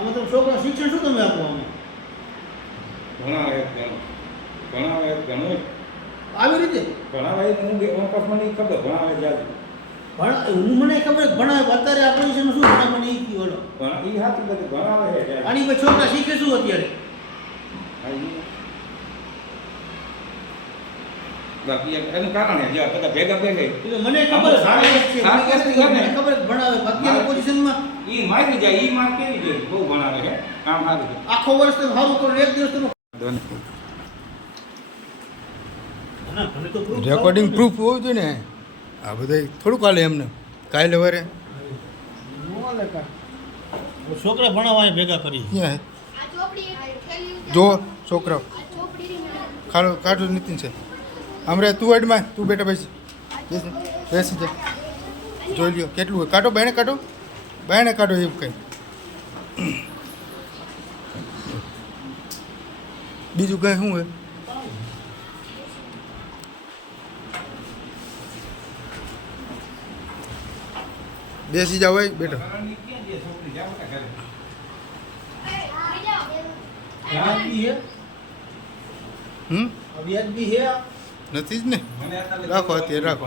આમાં તો છોકરા શિક્ષણ શું તમે આપો અમે ભણાવે ઘણું આવી રીતે ભણાવે હું મને ખબર ભણાવે જાજુ હું મને ખબર ભણાવે અત્યારે આપણે વિશેનું શું ભણાવે મને એ કયો બોલો એ હાથું બધું ભણાવે છે આની પછી છોકરા શીખે શું અત્યારે બાકી એનું કારણ જે બધા ભેગા ભેગા મને ખબર મને ખબર ભણાવે અત્યારે પોઝિશનમાં એ મારી જાય એ માર કેવી જોઈએ બહુ ભણાવે છે કામ સારું છે આખો વર્ષ તો સારું કરો એક દિવસ તમે રેકોર્ડિંગ પ્રૂફ હોવું જોઈએ ને આ બધા થોડુંક હાલે એમને કાલે વરે છોકરા ભણાવવા ભેગા કરી ક્યાં જો છોકરાઓ ખાડો કાઢો નીતિન છે હમણાં તું એડમાં તું બેટા બેસી જા જોઈ લ્યો કેટલું હોય કાઢો બાયણે કાઢો એવું કંઈ બીજું કંઈ શું હોય બેસી જાવ હોય બેટા નથી જ ને રાખો અત્યારે રાખો